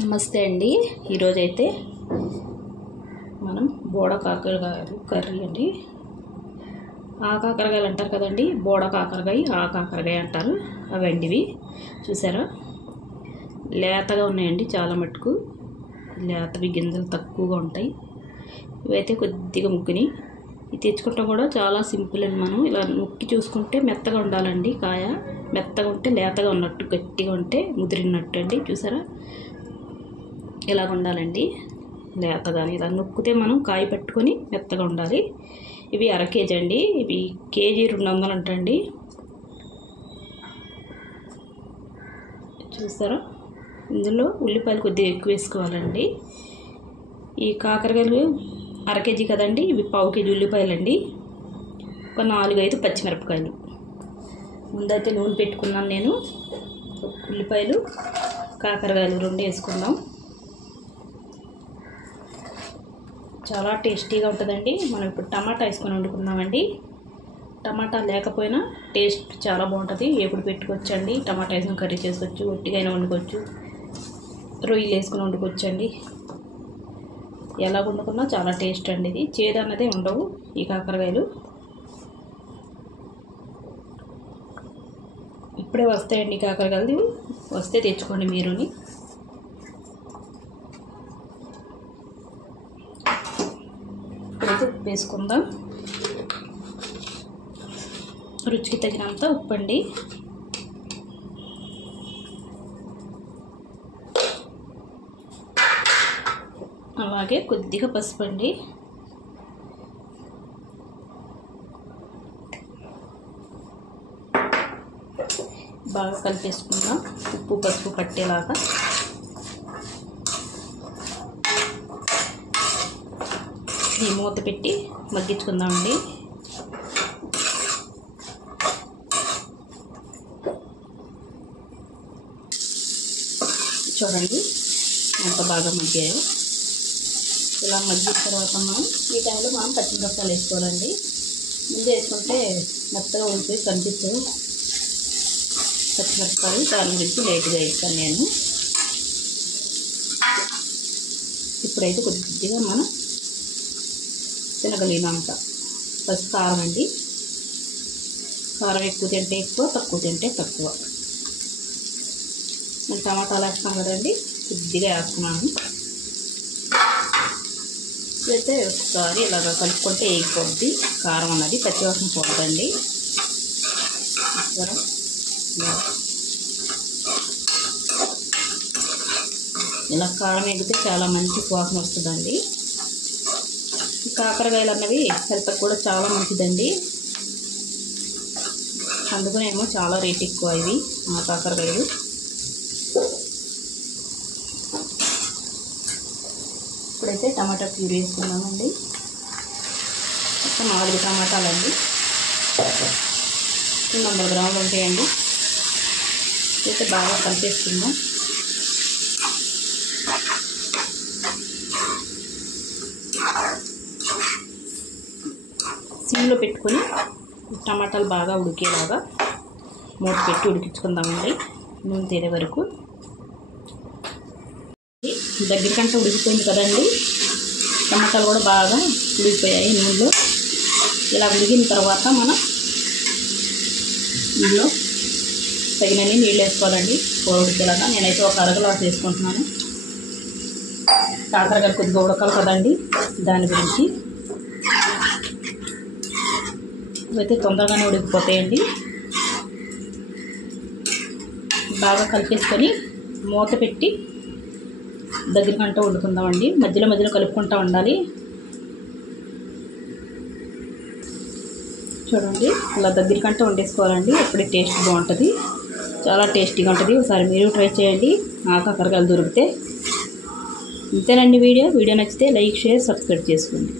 నమస్తే అండి. ఈరోజైతే మనం బోడ కాకరకాయలు కర్రీ అండి. ఆ కాకరకాయలు అంటారు కదండి, బోడ కాకరకాయ, ఆ కాకరకాయ అంటారు. అవండి ఇవి చూసారా, లేతగా ఉన్నాయండి. చాలా మట్టుకు లేతవి, గింజలు తక్కువగా ఉంటాయి. ఇవైతే కొద్దిగా ముగ్గుని తెచ్చుకుంటాం కూడా చాలా సింపుల్ అండి. మనం ఇలా ముక్కి చూసుకుంటే మెత్తగా ఉండాలండి. కాయ మెత్తగా ఉంటే లేతగా ఉన్నట్టు, గట్టిగా ఉంటే ముదిరినట్టు అండి. చూసారా, ఇలాగ ఉండాలండి. లేతగాని ఇలా నొక్కితే మనం కాయ పట్టుకొని మెత్తగా ఉండాలి. ఇవి అర కేజీ అండి. ఇవి కేజీ 200 అంటండి. చూసారా, ఇందులో ఉల్లిపాయలు కొద్దిగా ఎక్కువ వేసుకోవాలండి. ఈ కాకరకాయలు అర కేజీ కదండి, ఇవి పావు కేజీ ఉల్లిపాయలు అండి. ఒక 4-5 పచ్చిమిరపకాయలు. ముందైతే నూనె పెట్టుకున్నాను నేను. ఉల్లిపాయలు, కాకరకాయలు 2 వేసుకుందాం. చాలా టేస్టీగా ఉంటుందండి. మనం ఇప్పుడు టమాటా వేసుకొని వండుకుందామండి. టమాటా లేకపోయినా టేస్ట్ చాలా బాగుంటుంది. ఎప్పుడు పెట్టుకోవచ్చండి. టమాటా వేసుకొని కర్రీ చేసుకోవచ్చు, ఒట్టిగా అయినా వండుకోవచ్చు, రొయ్యలు వేసుకొని వండుకోవచ్చండి. ఎలా వండుకున్నా చాలా టేస్ట్ అండి. ఇది చేదు అన్నదే ఉండవు ఈ కాకరకాయలు. ఇప్పుడే వస్తాయండి కాకరకాయలు. వస్తే తెచ్చుకోండి మీరుని. ఇప్పుడైతే ఉప్పు వేసుకుందాం. రుచికి తగినంత ఉప్పు అండి. అలాగే కొద్దిగా పసుపు అండి. బాగా కలిపేసుకుందాం, ఉప్పు పసుపు పట్టేలాగా. ఈ మూత పెట్టి మగ్గించుకుందామండి. చూడండి ఎంత బాగా మగ్గాయో. ఇలా మగ్గిన తర్వాత ఈ టైంలో మనం పచ్చిమిరపకాయలు వేసుకోవాలండి. ముందు వేసుకుంటే మెత్తగా ఉంటే కనిపిస్తుంది పచ్చిమిరపకాయలు. దాని గురించి లేట్గా వేస్తాను నేను. ఇప్పుడైతే కొద్దిగా మనం తినగలిగినంత పసుపు, కారం అండి. కారం ఎక్కువ తింటే ఎక్కువ, తక్కువ తింటే తక్కువ. నేను టమాటాలు వేస్తాం కదండి, కొద్దిగా వేస్తున్నాను. అయితే ఒకసారి ఇలాగ కలుపుకుంటే వేగిపోద్ది. కారం అన్నది పచ్చివాసన పోతుందండి. ఇలా కారం ఎగితే చాలా మంచి వాసన వస్తుందండి. కాకరకాయలు అన్నవి హెల్త్కి కూడా చాలా మంచిదండి. అందుకనేమో చాలా రేట్ ఎక్కువ ఇవి ఆ కాకరకాయలు. ఇప్పుడైతే టమాటా ప్యూరీ వేసుకున్నామండి. మొత్తం 4 టమాటాలండి, 200 గ్రాములు ఉంటాయండి. అయితే బాగా కలిపేసుకుందాం. సిమ్లో పెట్టుకొని టమాటాలు బాగా ఉడికేలాగా మూత పెట్టి ఉడికించుకుందామండి, నూనె తేలే వరకు. దగ్గరికంటే ఉడికిపోయింది కదండి. టమాటాలు కూడా బాగా ఉడికిపోయాయి నూనెలో. ఇలా ఉడికిన తర్వాత మనం ఇందులో తగినన్ని నీళ్ళు వేసుకోవాలండి కూర ఉడికేలాగా. నేనైతే ఒక అరగలాస్ వేసుకుంటున్నాను. కాకరకాయలు కొద్దిగా ఉడకాలి కదండి, దాని గురించి. ఇవైతే తొందరగానే ఉడికిపోతాయండి. బాగా కలిపేసుకొని మూత పెట్టి దగ్గరికంటూ వండుకుందామండి. మధ్యలో మధ్యలో కలుపుకుంటూ ఉండాలి. చూడండి, అలా దగ్గరికంటూ వండేసుకోవాలండి. అప్పుడే టేస్ట్ బాగుంటుంది, చాలా టేస్టీగా ఉంటుంది. ఒకసారి మీరు ట్రై చేయండి ఆ కాకరకాయలు దొరికితే. ఇంతేనండి వీడియో నచ్చితే లైక్, షేర్, సబ్స్క్రైబ్ చేసుకోండి.